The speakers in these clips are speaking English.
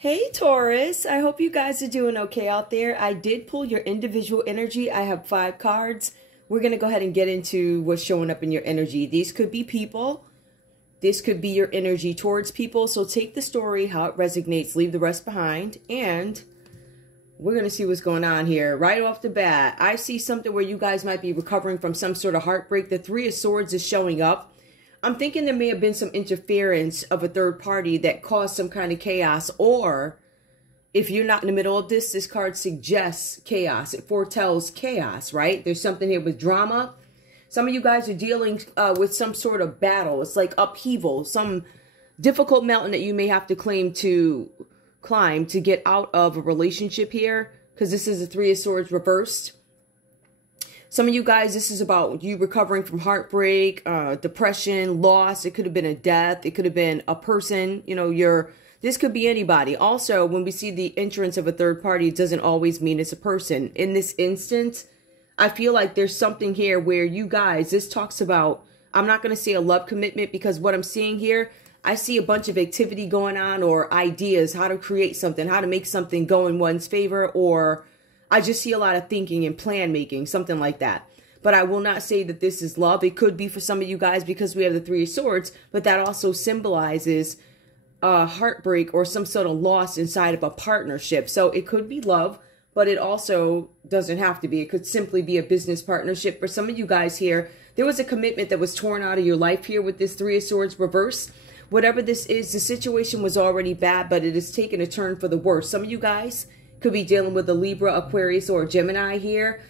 Hey Taurus, I hope you guys are doing okay out there. I did pull your individual energy. I have 5 cards. We're going to go ahead and get into what's showing up in your energy. These could be people. This could be your energy towards people. So take the story, how it resonates, leave the rest behind. And we're going to see what's going on here. Right off the bat, I see something where you guys might be recovering from some sort of heartbreak. The 3 of Swords is showing up. I'm thinking there may have been some interference of a third party that caused some kind of chaos. Or if you're not in the middle of this, this card suggests chaos. It foretells chaos, right? There's something here with drama. Some of you guys are dealing with some sort of battle. It's like upheaval, some difficult mountain that you may have to climb to get out of a relationship here. Because this is the 3 of Swords reversed. Some of you guys, this is about you recovering from heartbreak, depression, loss. It could have been a death. It could have been a person. You know, this could be anybody. Also, when we see the entrance of a third party, it doesn't always mean it's a person. In this instance, I feel like there's something here where you guys, this talks about, I'm not going to say a love commitment, because what I'm seeing here, I see a bunch of activity going on, or ideas, how to create something, how to make something go in one's favor, or I just see a lot of thinking and plan making, something like that. But I will not say that this is love. It could be for some of you guys because we have the 3 of Swords, but that also symbolizes heartbreak or some sort of loss inside of a partnership. So it could be love, but it also doesn't have to be. It could simply be a business partnership. For some of you guys here, there was a commitment that was torn out of your life here with this 3 of Swords reverse. Whatever this is, the situation was already bad, but it has taken a turn for the worse. Some of you guys could be dealing with a Libra, Aquarius, or a Gemini here.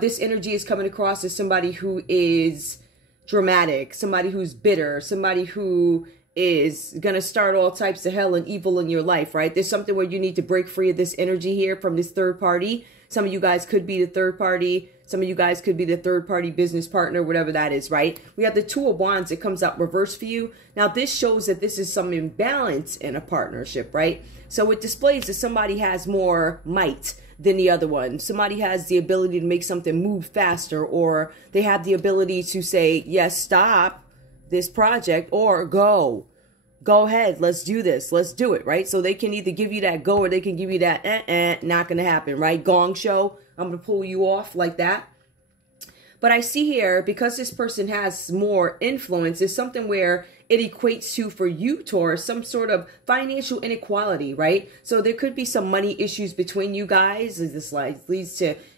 This energy is coming across as somebody who is dramatic, somebody who's bitter, somebody who is going to start all types of hell and evil in your life, right? There's something where you need to break free of this energy here from this third party. Some of you guys could be the third party. Some of you guys could be the third party business partner, whatever that is, right? We have the 2 of Wands that comes out reverse for you. Now, this shows that this is some imbalance in a partnership, right? So it displays that somebody has more might than the other one. Somebody has the ability to make something move faster, or they have the ability to say, yes, stop this project, or go ahead, let's do this, let's do it, right? So they can either give you that go, or they can give you that not gonna happen, right? Gong show, I'm gonna pull you off like that. But I see here, because this person has more influence, is something where it equates to, for you, Taurus, some sort of financial inequality, right? So there could be some money issues between you guys. This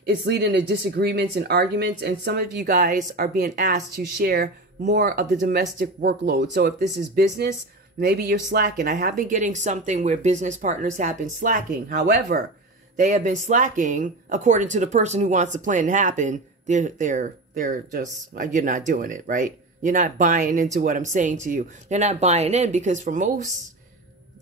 it's leading to disagreements and arguments. And some of you guys are being asked to share more of the domestic workload. So if this is business, maybe you're slacking. I have been getting something where business partners have been slacking. However, they have been slacking according to the person who wants the plan to happen. They're just, you're not doing it, right? You're not buying into what I'm saying to you. They're not buying in because for most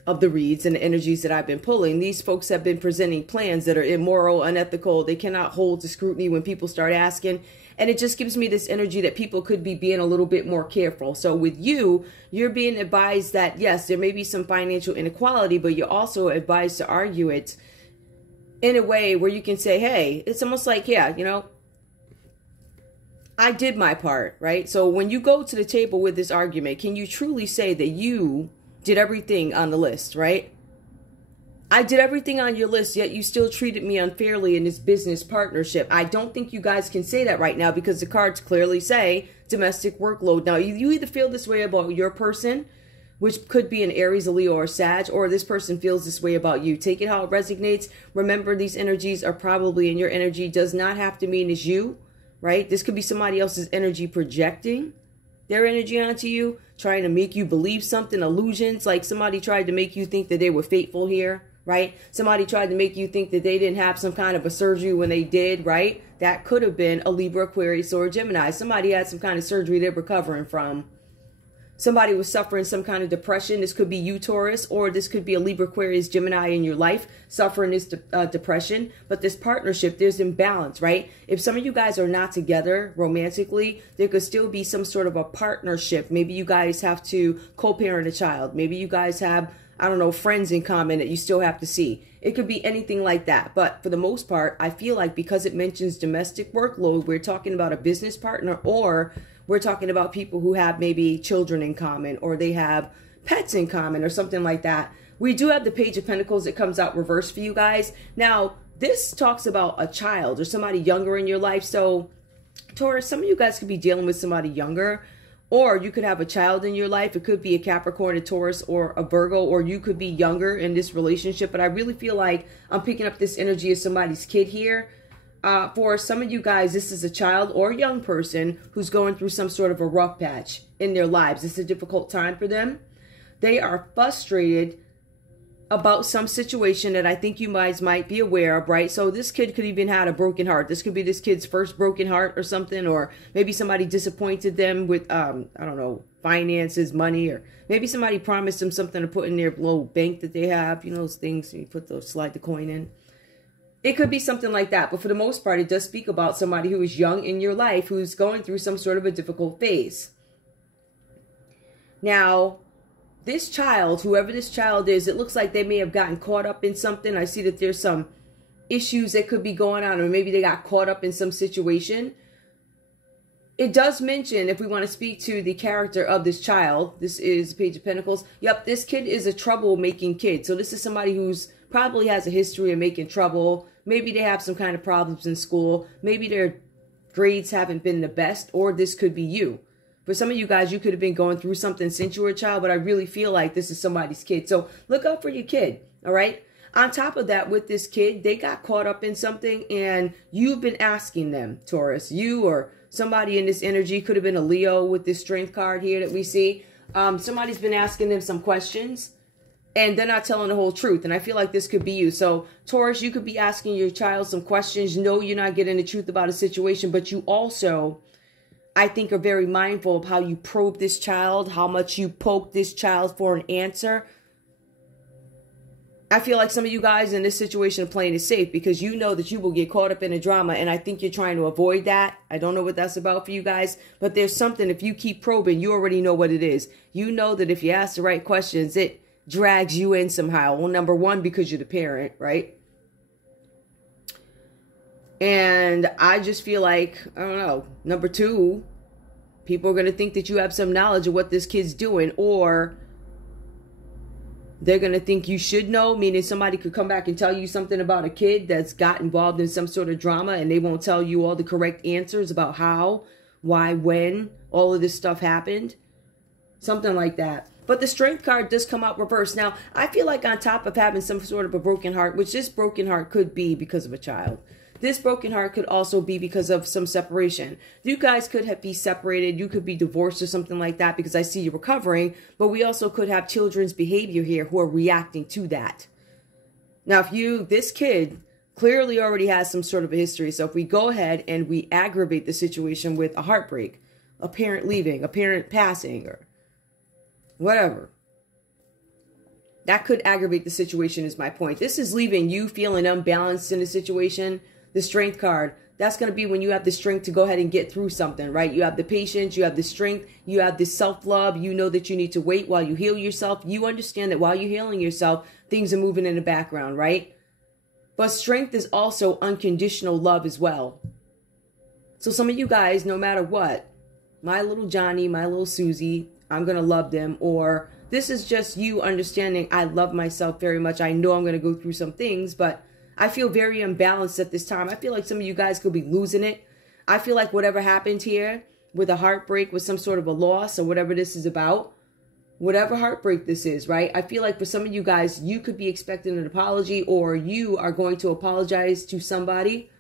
of the reads and the energies that I've been pulling, these folks have been presenting plans that are immoral, unethical. They cannot hold to scrutiny when people start asking. And it just gives me this energy that people could be being a little bit more careful. So with you, you're being advised that, yes, there may be some financial inequality, but you're also advised to argue it in a way where you can say, hey, it's almost like, yeah, you know, I did my part, right? So when you go to the table with this argument, can you truly say that you did everything on the list, right? I did everything on your list, yet you still treated me unfairly in this business partnership. I don't think you guys can say that right now because the cards clearly say domestic workload. Now, you either feel this way about your person, which could be an Aries, a Leo, or Sag, or this person feels this way about you. Take it how it resonates. Remember, these energies are probably in your energy. Does not have to mean it's you, right? This could be somebody else's energy projecting their energy onto you, trying to make you believe something, illusions, like somebody tried to make you think that they were faithful here, right? Somebody tried to make you think that they didn't have some kind of a surgery when they did, right? That could have been a Libra, Aquarius, or a Gemini. Somebody had some kind of surgery they're recovering from. Somebody was suffering some kind of depression. This could be you, Taurus, or this could be a Libra, Aquarius, Gemini in your life suffering this depression. But this partnership, there's imbalance, right? If some of you guys are not together romantically, there could still be some sort of a partnership. Maybe you guys have to co-parent a child. Maybe you guys have, I don't know, friends in common that you still have to see. It could be anything like that. But for the most part, I feel like because it mentions domestic workload, we're talking about a business partner, or we're talking about people who have maybe children in common, or they have pets in common or something like that. We do have the Page of Pentacles that comes out reversed for you guys. Now, this talks about a child or somebody younger in your life. So, Taurus, some of you guys could be dealing with somebody younger, or you could have a child in your life. It could be a Capricorn, a Taurus, or a Virgo, or you could be younger in this relationship. But I really feel like I'm picking up this energy of somebody's kid here. For some of you guys, this is a child or a young person who's going through some sort of a rough patch in their lives. It's a difficult time for them. They are frustrated about some situation that I think you guys might be aware of, right? So this kid could even have a broken heart. This could be this kid's first broken heart or something, or maybe somebody disappointed them with, I don't know, finances, money, or maybe somebody promised them something to put in their little bank that they have, you know, those things you put those, slide the coin in. It could be something like that, but for the most part, it does speak about somebody who is young in your life who's going through some sort of a difficult phase. Now, this child, whoever this child is, it looks like they may have gotten caught up in something. I see that there's some issues that could be going on, or maybe they got caught up in some situation. It does mention, if we want to speak to the character of this child, this is Page of Pentacles. Yep, this kid is a troublemaking kid. So this is somebody who's probably has a history of making trouble. Maybe they have some kind of problems in school. Maybe their grades haven't been the best, or this could be you. For some of you guys, you could have been going through something since you were a child, but I really feel like this is somebody's kid. So look out for your kid, all right? On top of that, with this kid, they got caught up in something, and you've been asking them, Taurus, you or somebody in this energy, could have been a Leo with this Strength card here that we see. Somebody's been asking them some questions, and they're not telling the whole truth. And I feel like this could be you. So Taurus, you could be asking your child some questions. No, you're not getting the truth about a situation, but you also, I think, are very mindful of how you probe this child, how much you poke this child for an answer. I feel like some of you guys in this situation are playing it safe because you know that you will get caught up in a drama, and I think you're trying to avoid that. I don't know what that's about for you guys, but there's something, if you keep probing, you already know what it is. You know that if you ask the right questions, it drags you in somehow. Well, number one, because you're the parent, right? And I just feel like, I don't know, number two, people are going to think that you have some knowledge of what this kid's doing, or they're going to think you should know, meaning somebody could come back and tell you something about a kid that's got involved in some sort of drama, and they won't tell you all the correct answers about how, why, when all of this stuff happened. Something like that. But the Strength card does come out reversed. Now, I feel like on top of having some sort of a broken heart, which this broken heart could be because of a child, this broken heart could also be because of some separation. You guys could be separated. You could be divorced or something like that, because I see you recovering. But we also could have children's behavior here who are reacting to that. Now, if this kid clearly already has some sort of a history. So if we go ahead and we aggravate the situation with a heartbreak, a parent leaving, a parent passing, or whatever, that could aggravate the situation, is my point. This is leaving you feeling unbalanced in the situation. The Strength card, that's going to be when you have the strength to go ahead and get through something, right? You have the patience, you have the strength, you have the self-love. You know that you need to wait while you heal yourself. You understand that while you're healing yourself, things are moving in the background, right? But strength is also unconditional love as well. So some of you guys, no matter what, my little Johnny, my little Susie, I'm going to love them. Or this is just you understanding, I love myself very much. I know I'm going to go through some things, but I feel very unbalanced at this time. I feel like some of you guys could be losing it. I feel like whatever happened here with a heartbreak, with some sort of a loss, or whatever this is about, whatever heartbreak this is, right? I feel like for some of you guys, you could be expecting an apology, or you are going to apologize to somebody.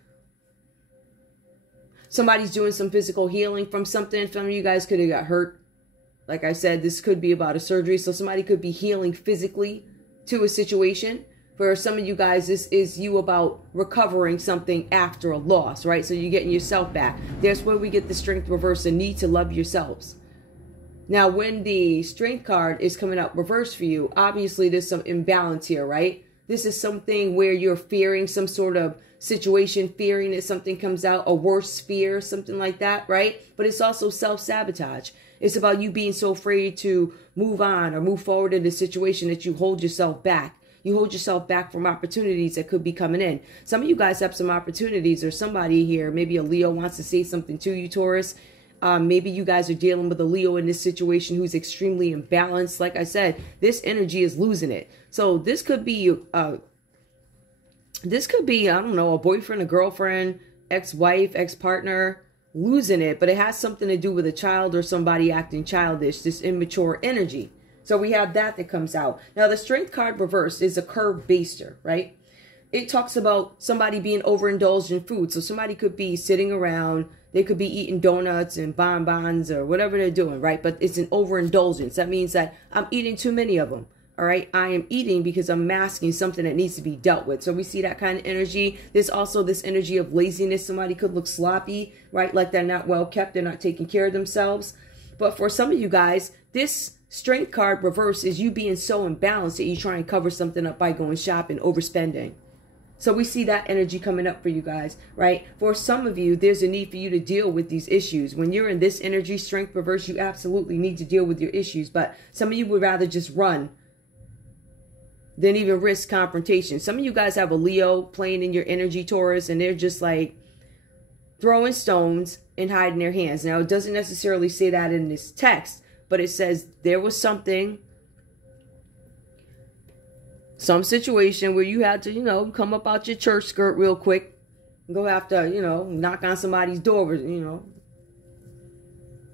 Somebody's doing some physical healing from something. Some of you guys could have got hurt. Like I said, this could be about a surgery. So somebody could be healing physically to a situation. For some of you guys, this is you about recovering something after a loss, right? So you're getting yourself back. That's where we get the Strength reverse, the need to love yourselves. Now, when the Strength card is coming out reverse for you, obviously there's some imbalance here, right? This is something where you're fearing some sort of situation, fearing that something comes out, a worse fear, something like that, right? But it's also self-sabotage. It's about you being so afraid to move on or move forward in the situation that you hold yourself back. You hold yourself back from opportunities that could be coming in. Some of you guys have some opportunities, or somebody here, maybe a Leo, wants to say something to you, Taurus. Maybe you guys are dealing with a Leo in this situation who's extremely imbalanced. Like I said, this energy is losing it. So this could be, I don't know, a boyfriend, a girlfriend, ex-wife, ex-partner, losing it. But it has something to do with a child or somebody acting childish, this immature energy. So we have that comes out. Now, the Strength card reversed is a curve baster, right? It talks about somebody being overindulged in food. So somebody could be sitting around. They could be eating donuts and bonbons or whatever they're doing, right? But it's an overindulgence. That means that I'm eating too many of them, all right? I am eating because I'm masking something that needs to be dealt with. So we see that kind of energy. There's also this energy of laziness. Somebody could look sloppy, right? Like they're not well kept. They're not taking care of themselves. But for some of you guys, this Strength card reverse is you being so imbalanced that you try and cover something up by going shopping, overspending. So we see that energy coming up for you guys, right? For some of you, there's a need for you to deal with these issues. When you're in this energy, Strength reverse, you absolutely need to deal with your issues. But some of you would rather just run than even risk confrontation. Some of you guys have a Leo playing in your energy, Taurus, and they're just like throwing stones and hiding their hands. Now, it doesn't necessarily say that in this text, but it says there was something, some situation where you had to, you know, come up out your church skirt real quick and go have to, you know, knock on somebody's door, you know,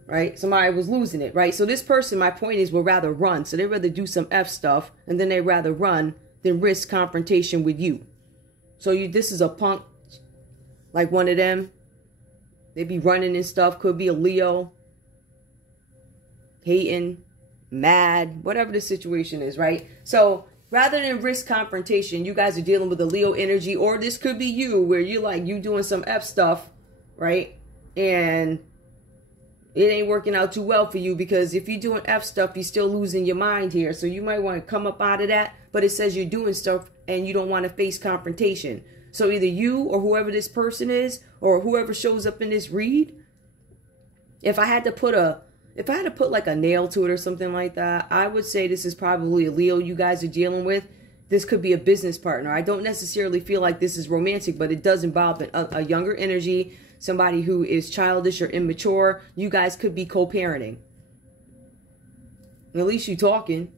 right? Somebody was losing it, right? So this person, my point is, would rather run. So they'd rather do some F stuff and then they'd rather run than risk confrontation with you. So this is a punk, like one of them. They'd be running and stuff. Could be a Leo. Hating, mad, whatever the situation is, right? So rather than risk confrontation, you guys are dealing with a Leo energy, or this could be you where you're like, you doing some F stuff, right? And it ain't working out too well for you, because if you're doing F stuff, you're still losing your mind here. So you might want to come up out of that, but it says you're doing stuff and you don't want to face confrontation. So either you or whoever this person is, or whoever shows up in this read, if I had to put like a nail to it or something like that, I would say this is probably a Leo you guys are dealing with. This could be a business partner. I don't necessarily feel like this is romantic, but it does involve a younger energy, somebody who is childish or immature. You guys could be co-parenting. At least you talking.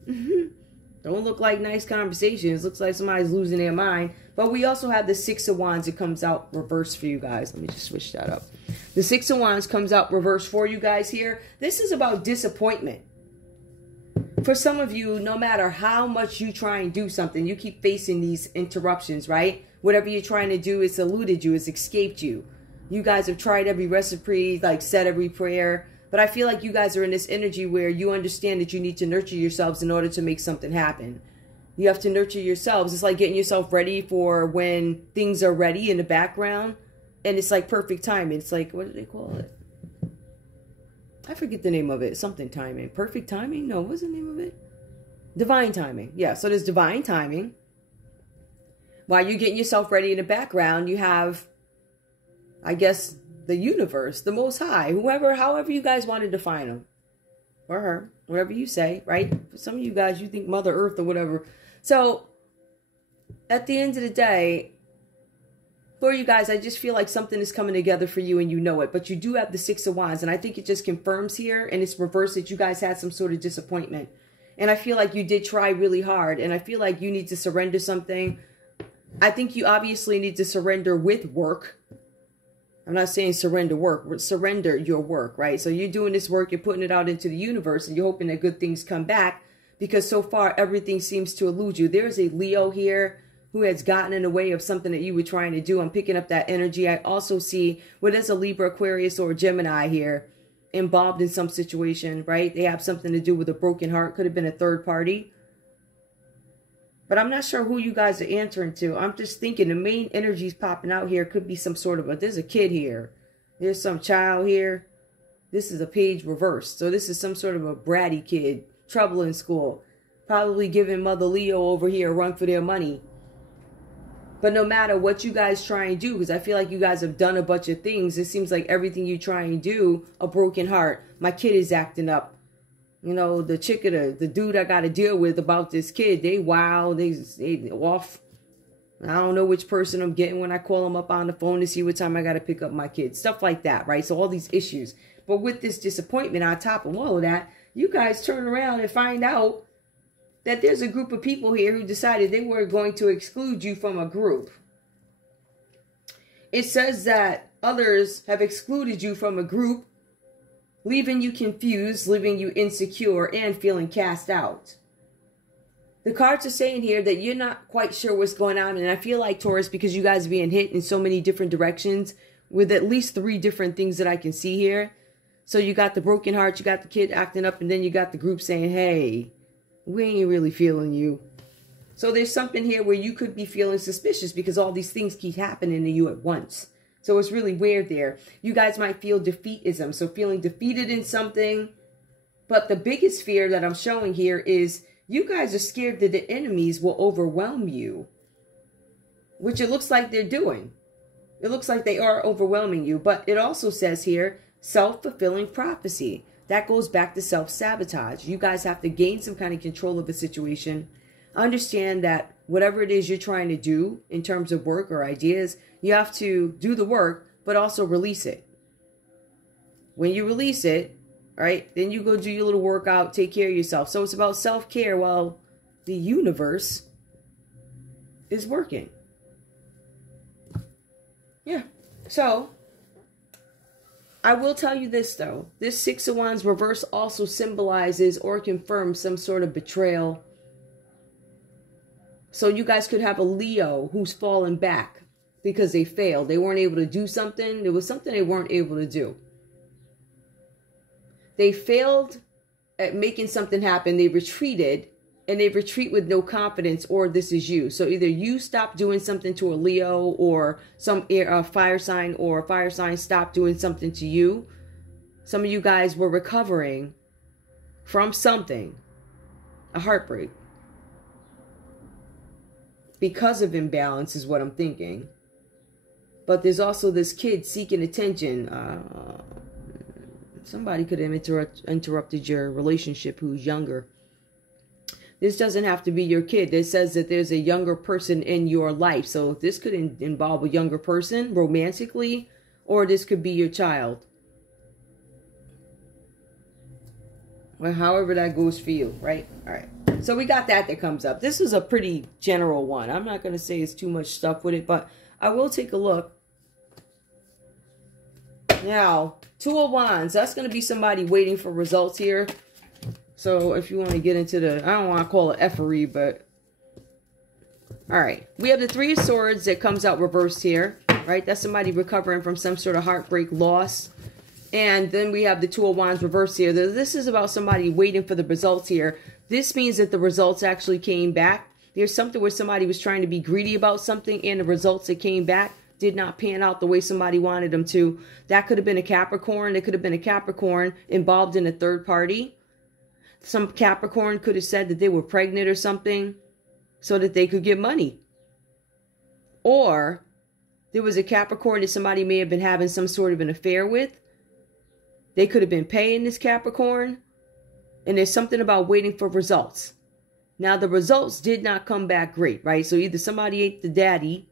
Don't look like nice conversations. Looks like somebody's losing their mind. But we also have the Six of Wands. It comes out reversed for you guys. Let me just switch that up. The Six of Wands comes out reversed for you guys here. This is about disappointment. For some of you, no matter how much you try and do something, you keep facing these interruptions, right? Whatever you're trying to do, it's eluded you, it's escaped you. You guys have tried every recipe, like said every prayer. But I feel like you guys are in this energy where you understand that you need to nurture yourselves in order to make something happen. You have to nurture yourselves. It's like getting yourself ready for when things are ready in the background. And it's like perfect timing. It's like, what do they call it? I forget the name of it. Something timing. Perfect timing? No, what's the name of it? Divine timing. Yeah, so there's divine timing. While you're getting yourself ready in the background, you have, I guess, the universe, the Most High, whoever, however you guys want to define him. Or her, whatever you say, right? For some of you guys, you think Mother Earth or whatever. So, at the end of the day, for you guys, I just feel like something is coming together for you and you know it. But you do have the Six of Wands. And I think it just confirms here, and it's reversed, that you guys had some sort of disappointment. And I feel like you did try really hard. And I feel like you need to surrender something. I think you obviously need to surrender with work. I'm not saying surrender work. Surrender your work, right? So you're doing this work. You're putting it out into the universe. And you're hoping that good things come back. Because so far, everything seems to elude you. There's a Leo here who has gotten in the way of something that you were trying to do. I'm picking up that energy. I also see where there's a Libra, Aquarius, or a Gemini here involved in some situation, right? They have something to do with a broken heart. Could have been a third party. But I'm not sure who you guys are answering to. I'm just thinking the main energies popping out here could be some sort of there's a kid here. There's some child here. This is a page reversed. So this is some sort of a bratty kid. Trouble in school. Probably giving Mother Leo over here a run for their money. But no matter what you guys try and do, because I feel like you guys have done a bunch of things. It seems like everything you try and do, a broken heart. My kid is acting up. You know, the dude I got to deal with about this kid, they wild, they off. I don't know which person I'm getting when I call them up on the phone to see what time I got to pick up my kids. Stuff like that, right? So all these issues. But with this disappointment on top of all of that, you guys turn around and find out that there's a group of people here who decided they were going to exclude you from a group. It says that others have excluded you from a group, leaving you confused, leaving you insecure, and feeling cast out. The cards are saying here that you're not quite sure what's going on. And I feel like, Taurus, because you guys are being hit in so many different directions with at least 3 different things that I can see here. So you got the broken heart, you got the kid acting up, and then you got the group saying, hey, we ain't really feeling you. So there's something here where you could be feeling suspicious because all these things keep happening to you at once. So it's really weird there. You guys might feel defeatism. So feeling defeated in something. But the biggest fear that I'm showing here is you guys are scared that the enemies will overwhelm you, which it looks like they're doing. It looks like they are overwhelming you. But it also says here, self-fulfilling prophecy. That goes back to self-sabotage. You guys have to gain some kind of control of the situation. Understand that whatever it is you're trying to do in terms of work or ideas, you have to do the work, but also release it. When you release it, right, then you go do your little workout, take care of yourself. So it's about self-care while the universe is working. Yeah. So I will tell you this, though. This 6 of Wands reverse also symbolizes or confirms some sort of betrayal. So you guys could have a Leo who's fallen back because they failed. They weren't able to do something. There was something they weren't able to do. They failed at making something happen. They retreated, and they retreat with no confidence, or this is you. So either you stop doing something to a Leo, or some fire sign, or a fire sign stopped doing something to you. Some of you guys were recovering from something, a heartbreak, because of imbalance is what I'm thinking. But there's also this kid seeking attention. Somebody could have interrupted your relationship who's younger. This doesn't have to be your kid. It says that there's a younger person in your life. So this could involve a younger person romantically, or this could be your child. Well, however that goes for you, right? All right. So we got that comes up. This is a pretty general one. I'm not going to say it's too much stuff with it, but I will take a look. Now, 2 of Wands. That's going to be somebody waiting for results here. So if you want to get into the, I don't want to call it effery, but all right. We have the 3 of Swords that comes out reversed here, right? That's somebody recovering from some sort of heartbreak, loss. And then we have the 2 of Wands reversed here. This is about somebody waiting for the results here. This means that the results actually came back. There's something where somebody was trying to be greedy about something, and the results that came back did not pan out the way somebody wanted them to. That could have been a Capricorn. It could have been a Capricorn involved in a third party. Some Capricorn could have said that they were pregnant or something so that they could get money. Or there was a Capricorn that somebody may have been having some sort of an affair with. They could have been paying this Capricorn. And there's something about waiting for results. Now, the results did not come back great, right? So either somebody ate the daddy,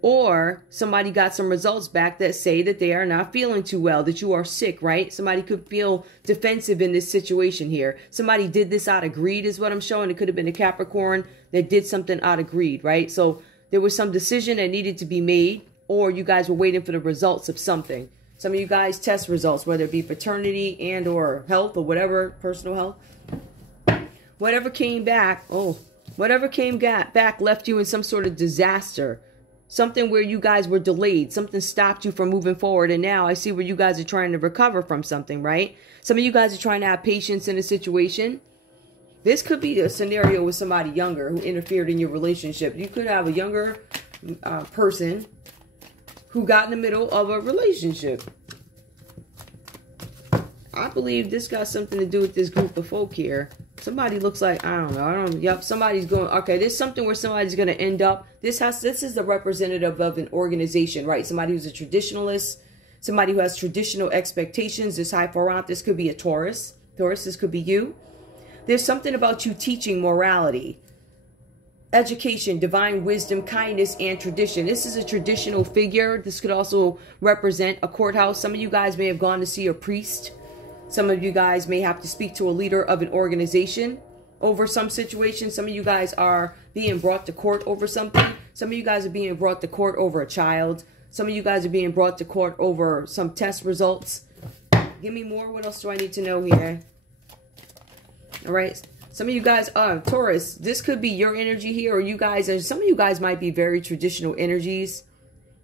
or somebody got some results back that say that they are not feeling too well, that you are sick, right? Somebody could feel defensive in this situation here. Somebody did this out of greed is what I'm showing. It could have been a Capricorn that did something out of greed, right? So there was some decision that needed to be made, or you guys were waiting for the results of something. Some of you guys test results, whether it be paternity and or health or whatever, personal health. Whatever came back, whatever came back left you in some sort of disaster. Something where you guys were delayed. Something stopped you from moving forward. And now I see where you guys are trying to recover from something, right? Some of you guys are trying to have patience in a situation. This could be a scenario with somebody younger who interfered in your relationship. You could have a younger person who got in the middle of a relationship. I believe this got something to do with this group of folk here. Somebody looks like, I don't know. Yep, somebody's going, okay, there's something where somebody's going to end up. This is the representative of an organization, right? Somebody who's a traditionalist, somebody who has traditional expectations. This high forant, this could be a Taurus. Taurus, this could be you. There's something about you teaching morality. education, divine wisdom, kindness, and tradition. This is a traditional figure. This could also represent a courthouse. Some of you guys may have gone to see a priest. Some of you guys may have to speak to a leader of an organization over some situation. Some of you guys are being brought to court over something. Some of you guys are being brought to court over a child. Some of you guys are being brought to court over some test results. Give me more. What else do I need to know here? All right. Some of you guys are Taurus. This could be your energy here, or you guys, and some of you guys might be very traditional energies,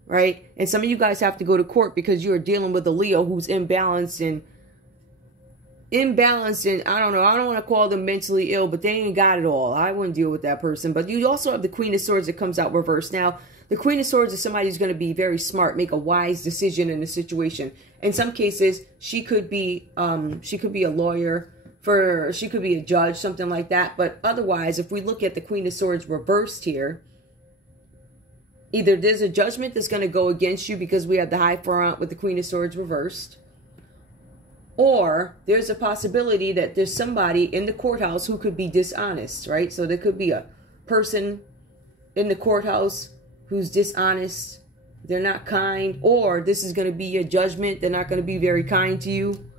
right? And some of you guys have to go to court because you are dealing with a Leo who's imbalanced and I don't know. I don't want to call them mentally ill, but they ain't got it all. I wouldn't deal with that person. But you also have the Queen of Swords that comes out reversed. Now, the Queen of Swords is somebody who's going to be very smart, make a wise decision in a situation. In some cases, she could be a lawyer. She could be a judge, something like that. But otherwise, if we look at the Queen of Swords reversed here, either there's a judgment that's going to go against you because we have the Hierophant with the Queen of Swords reversed, or there's a possibility that there's somebody in the courthouse who could be dishonest, right? So there could be a person in the courthouse who's dishonest. They're not kind, or this is going to be your judgment. They're not going to be very kind to you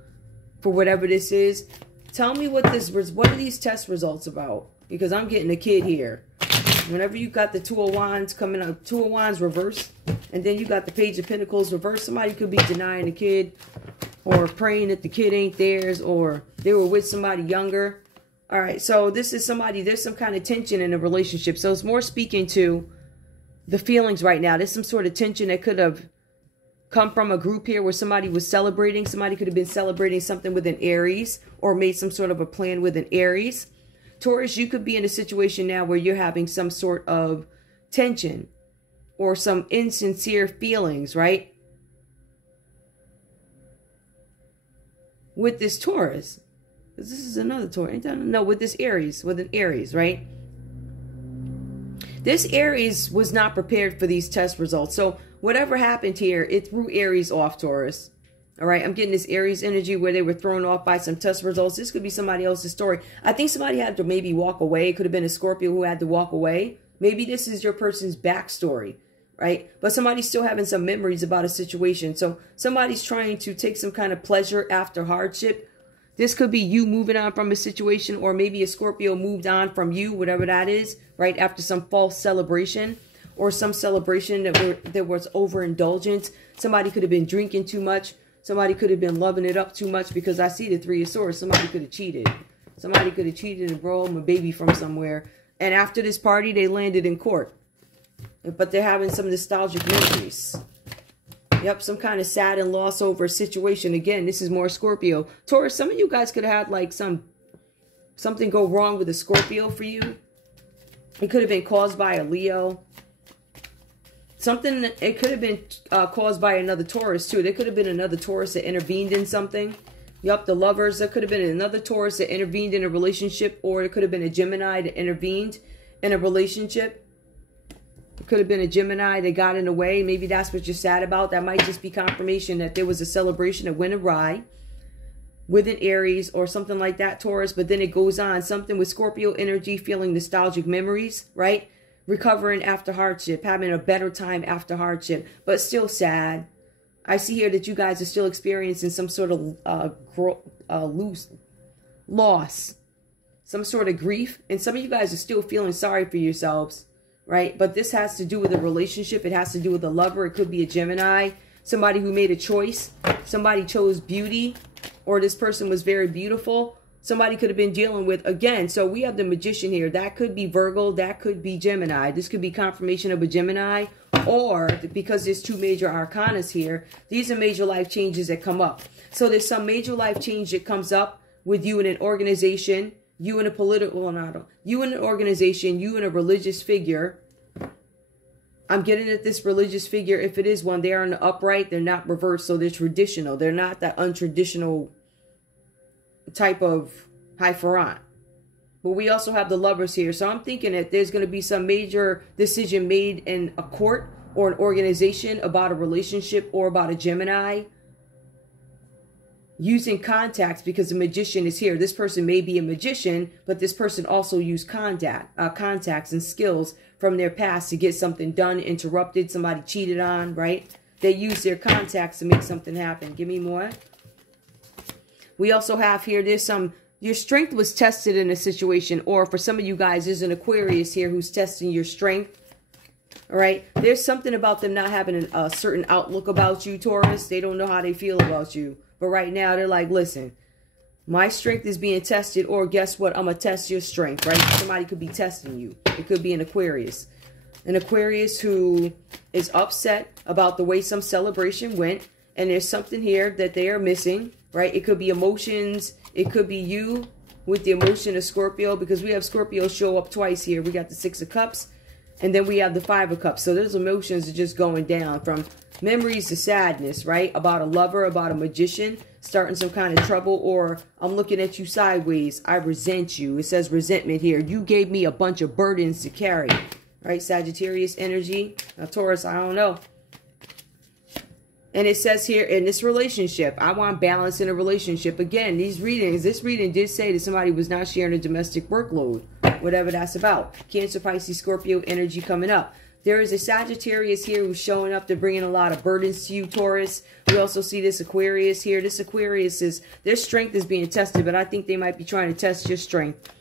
for whatever this is. Tell me what are these test results about? Because I'm getting a kid here. Whenever you got the Two of Wands coming up, Two of Wands reversed, and then you got the Page of Pentacles reversed, somebody could be denying the kid or praying that the kid ain't theirs, or they were with somebody younger. All right, so this is somebody, there's some kind of tension in a relationship. So it's more speaking to the feelings right now. There's some sort of tension that could have come from a group here where somebody was celebrating. Somebody could have been celebrating something with an Aries or made some sort of a plan with an Aries. Taurus, you could be in a situation now where you're having some sort of tension or some insincere feelings, right? With this Taurus. This is another Taurus. No, with this Aries, with an Aries, right? This Aries was not prepared for these test results. So whatever happened here, it threw Aries off, Taurus. All right, I'm getting this Aries energy where they were thrown off by some test results. This could be somebody else's story. I think somebody had to maybe walk away. It could have been a Scorpio who had to walk away. Maybe this is your person's backstory, right? But somebody's still having some memories about a situation. So somebody's trying to take some kind of pleasure after hardship. This could be you moving on from a situation, or maybe a Scorpio moved on from you, whatever that is, right? After some false celebration or some celebration that was overindulgence. Somebody could have been drinking too much. Somebody could have been loving it up too much, because I see the Three of Swords. Somebody could have cheated. Somebody could have cheated and brought home a baby from somewhere. And after this party, they landed in court. But they're having some nostalgic memories. Yep, some kind of sad and loss over a situation. Again, this is more Scorpio. Taurus, some of you guys could have had like something go wrong with a Scorpio for you. It could have been caused by a Leo. It could have been caused by another Taurus too. There could have been another Taurus that intervened in something. Yup, the Lovers. There could have been another Taurus that intervened in a relationship, or it could have been a Gemini that intervened in a relationship. It could have been a Gemini that got in the way. Maybe that's what you're sad about. That might just be confirmation that there was a celebration that went awry with an Aries or something like that, Taurus. But then it goes on. Something with Scorpio energy, feeling nostalgic memories, right? Recovering after hardship, having a better time after hardship, but still sad. I see here that you guys are still experiencing some sort of loss, some sort of grief. And some of you guys are still feeling sorry for yourselves, right? But this has to do with a relationship. It has to do with a lover. It could be a Gemini, somebody who made a choice. Somebody chose beauty, or this person was very beautiful. Somebody could have been dealing with, again, so we have the Magician here. That could be Virgo. That could be Gemini. This could be confirmation of a Gemini. Or, because there's two major arcanas here, these are major life changes that come up. So there's some major life change that comes up with you in an organization, you in a you in an organization, you in a religious figure. I'm getting at this religious figure, if it is one, they are in the upright. They're not reversed, so they're traditional. They're not that untraditional type of Hierophant. But we also have the Lovers here. So I'm thinking that there's going to be some major decision made in a court or an organization about a relationship or about a Gemini. using contacts because the magician is here. This person may be a magician, but this person also used contacts and skills from their past to get something done, interrupted, somebody cheated on, right? They use their contacts to make something happen. Give me more. We also have here, your strength was tested in a situation, or for some of you guys, there's an Aquarius here who's testing your strength. All right. There's something about them not having a certain outlook about you, Taurus. They don't know how they feel about you. But right now, they're like, listen, my strength is being tested, or guess what? I'm going to test your strength, right? Somebody could be testing you. It could be an Aquarius. An Aquarius who is upset about the way some celebration went. And there's something here that they are missing, right? It could be emotions. It could be you with the emotion of Scorpio, because we have Scorpio show up twice here. We got the 6 of Cups, and then we have the 5 of Cups. So those emotions are just going down from memories to sadness, right? About a lover, about a magician, starting some kind of trouble, or I'm looking at you sideways. I resent you. It says resentment here. You gave me a bunch of burdens to carry, right? Sagittarius energy. Now, Taurus, I don't know. And it says here, in this relationship, I want balance in a relationship. Again, this reading did say that somebody was not sharing a domestic workload, whatever that's about. Cancer, Pisces, Scorpio energy coming up. There is a Sagittarius here who's showing up to bringing a lot of burdens to you, Taurus. We also see this Aquarius here. This Aquarius is, their strength is being tested, but I think they might be trying to test your strength.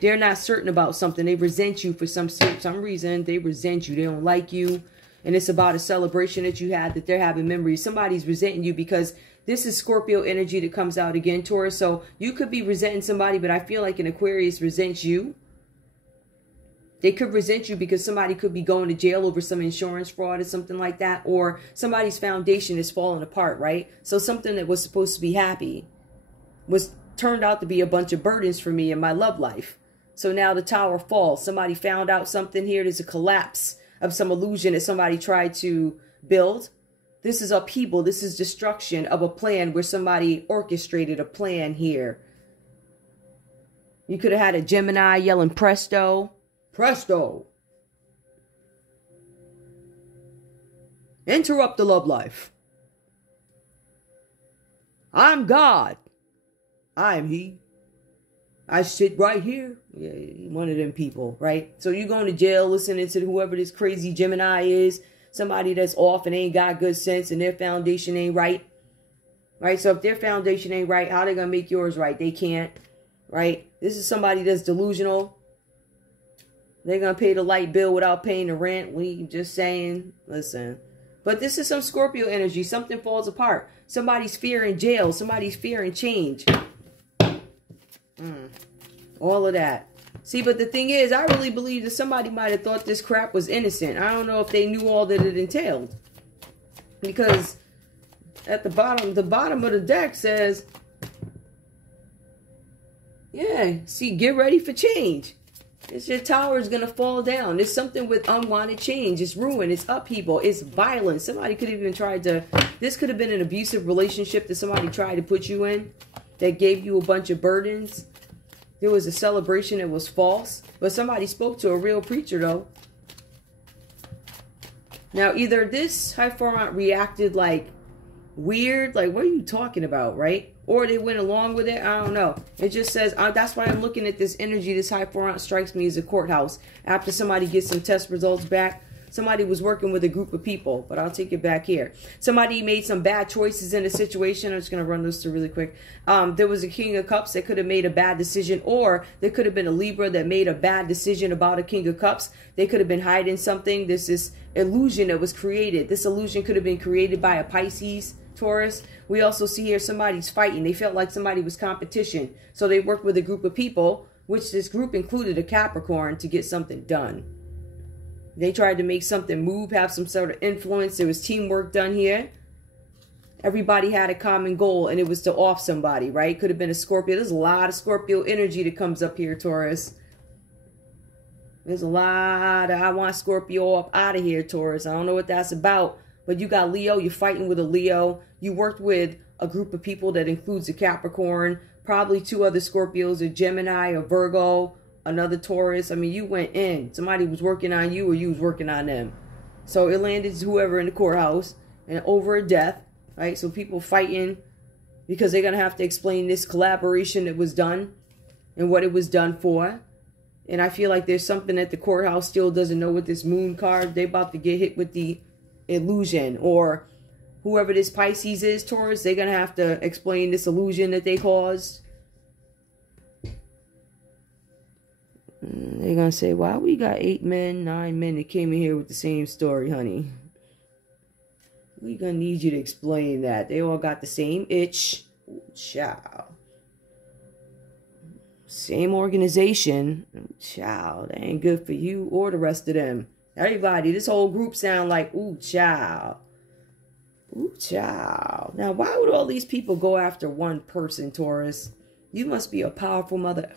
They're not certain about something. They resent you for some reason. They resent you. They don't like you. And it's about a celebration that you had, that they're having memories. Somebody's resenting you because this is Scorpio energy that comes out again, Taurus. So you could be resenting somebody, but I feel like an Aquarius resents you. They could resent you because somebody could be going to jail over some insurance fraud or something like that. Or somebody's foundation is falling apart, right? So something that was supposed to be happy was turned out to be a bunch of burdens for me in my love life. So now the tower falls. Somebody found out something here. There's a collapse of some illusion that somebody tried to build. This is upheaval. This is destruction of a plan where somebody orchestrated a plan here. You could have had a Gemini yelling presto. Presto. Interrupt the love life. I'm God. I am he. I sit right here. Yeah, one of them people, right? So you going to jail listening to whoever this crazy Gemini is. Somebody that's off and ain't got good sense and their foundation ain't right. Right? So if their foundation ain't right, how they going to make yours right? They can't. Right? This is somebody that's delusional. They're going to pay the light bill without paying the rent. We just saying, listen. But this is some Scorpio energy. Something falls apart. Somebody's fearing jail. Somebody's fearing change. All of that. See, but the thing is, I really believe that somebody might have thought this crap was innocent. I don't know if they knew all that it entailed. Because at the bottom of the deck says, yeah, see, get ready for change. Your tower is going to fall down. There's something with unwanted change. It's ruin. It's upheaval. It's violence. Somebody could have even tried to, this could have been an abusive relationship that somebody tried to put you in that gave you a bunch of burdens. There was a celebration that was false, but somebody spoke to a real preacher though. Now either this Hierophant reacted like weird, like what are you talking about, right? Or they went along with it. I don't know. It just says, that's why I'm looking at this energy. This Hierophant strikes me as a courthouse. After somebody gets some test results back, somebody was working with a group of people, but I'll take it back here. Somebody made some bad choices in a situation. I'm just going to run those through really quick. There was a King of Cups that could have made a bad decision, or there could have been a Libra that made a bad decision about a King of Cups. They could have been hiding something. There's this illusion that was created. This illusion could have been created by a Pisces, Taurus. We also see here somebody's fighting. They felt like somebody was competition. So they worked with a group of people, which this group included a Capricorn, to get something done. They tried to make something move, have some sort of influence. There was teamwork done here. Everybody had a common goal, and it was to off somebody, right? Could have been a Scorpio. There's a lot of Scorpio energy that comes up here, Taurus. There's a lot of, I want Scorpio up out of here, Taurus. I don't know what that's about. But you got Leo. You're fighting with a Leo. You worked with a group of people that includes a Capricorn. Probably 2 other Scorpios, a Gemini, a Virgo, another Taurus. I mean, you went in. Somebody was working on you or you was working on them. So it landed whoever in the courthouse and over a death, right? So people fighting because they're going to have to explain this collaboration that was done and what it was done for. And I feel like there's something that the courthouse still doesn't know with this moon card. They're about to get hit with the illusion, or whoever this Pisces is, Taurus, they're going to have to explain this illusion that they caused. They're going to say, wow, we got 8 men, 9 men that came in here with the same story, honey. We're going to need you to explain that. They all got the same itch. Ooh, child. Same organization. Ooh, child. That ain't good for you or the rest of them. Everybody, this whole group sound like, ooh, child. Ooh, child. Now, why would all these people go after one person, Taurus? You must be a powerful mother.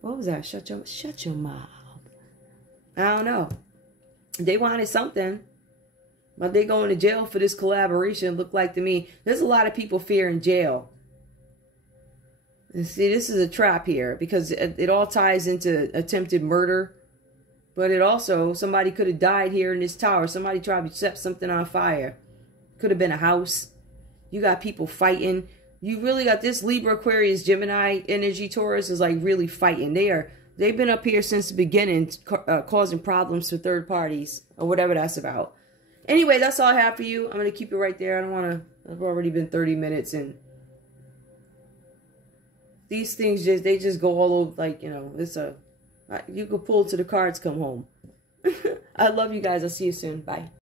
What was that? Shut your mouth. I don't know. They wanted something. But they going to jail for this collaboration, look like to me. There's a lot of people fearing jail. And see, this is a trap here, because it all ties into attempted murder. But it also, somebody could have died here in this tower. Somebody tried to set something on fire. Could have been a house. You got people fighting. You really got this Libra, Aquarius, Gemini energy. Taurus is like really fighting. They've been up here since the beginning, causing problems for third parties or whatever that's about. Anyway, that's all I have for you. I'm going to keep it right there. I don't want to, I've already been 30 minutes and these things they just go all over, like, you know, you could pull till the cards come home. I love you guys. I'll see you soon. Bye.